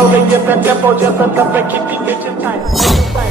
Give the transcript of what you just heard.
Slowly get that tempo, just a cup and keep these bitches tight.